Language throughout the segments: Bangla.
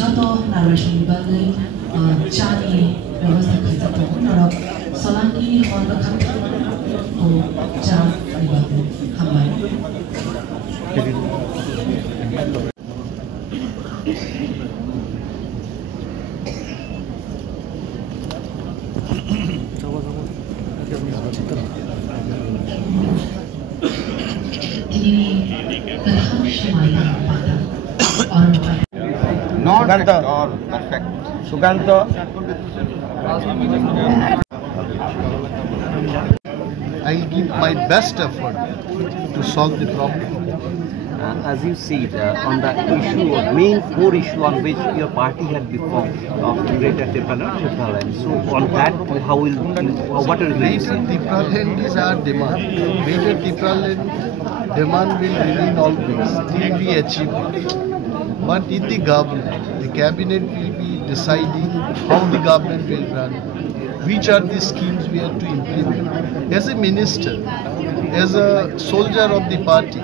Contoh narasi sebagai cari व्यवस्था करता तो नरा सलांगी और बखाते तो चा निभाते हमारे ini terhadap semua pada orang Not at all perfect. Sukanto. I'll give my best effort to solve the problem. As you see, on the issue of main core issue on which your party had before of Greater Tipperland. So on that, what are you going to say? Greater Tipperland is our demand. Greater Tipperland demand will remain always till we achieve it. But in the government, the cabinet will be deciding how the government will run, which are the schemes we have to implement. As a minister, as a soldier of the party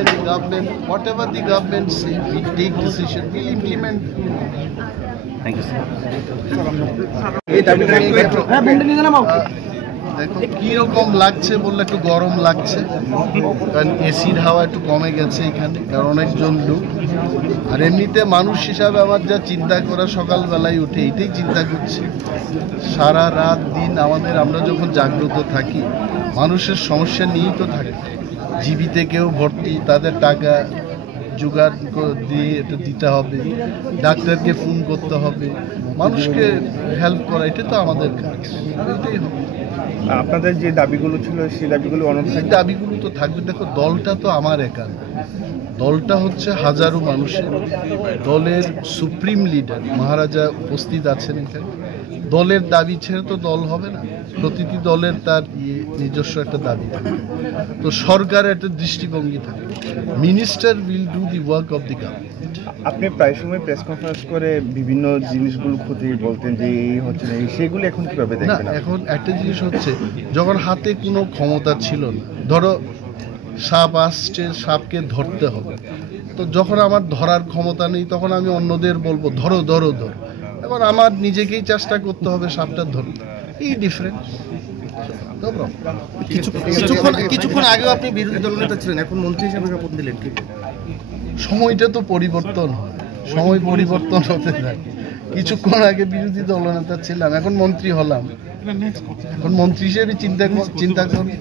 and the government, whatever the government say, we take decision, we implement. Thank you, sir. দেখো কিরকম লাগছে বললে একটু গরম লাগছে, কারণ এসির হাওয়া একটু কমে গেছে এখানে, কারণ অনেকজন লোক। আর এমনিতে মানুষ হিসাবে আমার যা চিন্তা করা, সকালবেলায় উঠে এটাই চিন্তা করছি, সারা রাত দিন আমরা যখন জাগ্রত থাকি মানুষের সমস্যা নিয়েই তো থাকি। জীবিতে কেউ ভর্তি, তাদের টাকা জোগাড় দিয়ে এটা দিতে হবে, ডাক্তারকে ফোন করতে হবে, মানুষকে হেল্প করা, এটা তো আমাদের কাজ, এটাই হবে। আপনাদের যে দাবিগুলো ছিল সেই দাবিগুলো দাবিগুলো তো থাকবে। দেখো দলটা তো আমার একা, দলটা হচ্ছে হাজারো মানুষের, দলের সুপ্রিম লিডার মহারাজা উপস্থিত আছেন এখানে। দলের দাবি ছেড়ে তো দল হবে না, প্রতিটি দলের তার নিজস্ব একটা দাবি থাকে, তো সরকারের একটা দৃষ্টিভঙ্গি থাকে। Minister will do the work of the government. আপনি প্রায় সময় প্রেস কনফারেন্স করে বিভিন্ন জিনিসগুলো ক্ষতি বলতেন যে এই হচ্ছে না, সেগুলো এখন কিভাবে দেখবেন? না, এখন একটা জিনিস হচ্ছে, যখন হাতে কোনো ক্ষমতা ছিল না, ধরো সাপ আসছে, সাপকে ধরতে হবে, তো যখন আমার ধরার ক্ষমতা নেই তখন আমি অন্যদের বলবো ধরো ধরো ধরো, এখন আমার নিজেকেই চেষ্টা করতে হবে সাপটা ধরতে, এই ডিফারেন্স। কিছুক্ষণ আগেও আপনি বিরোধী দলনেতা ছিলেন, এখন মন্ত্রী হিসেবে শপথ নিলেন, কি সময়টা তো পরিবর্তন হয়, সময় পরিবর্তন হতে থাকে। কিছুক্ষণ আগে বিরোধী দলনেতা ছিলাম, এখন মন্ত্রী হলাম, এখন মন্ত্রী হিসেবে চিন্তা করি।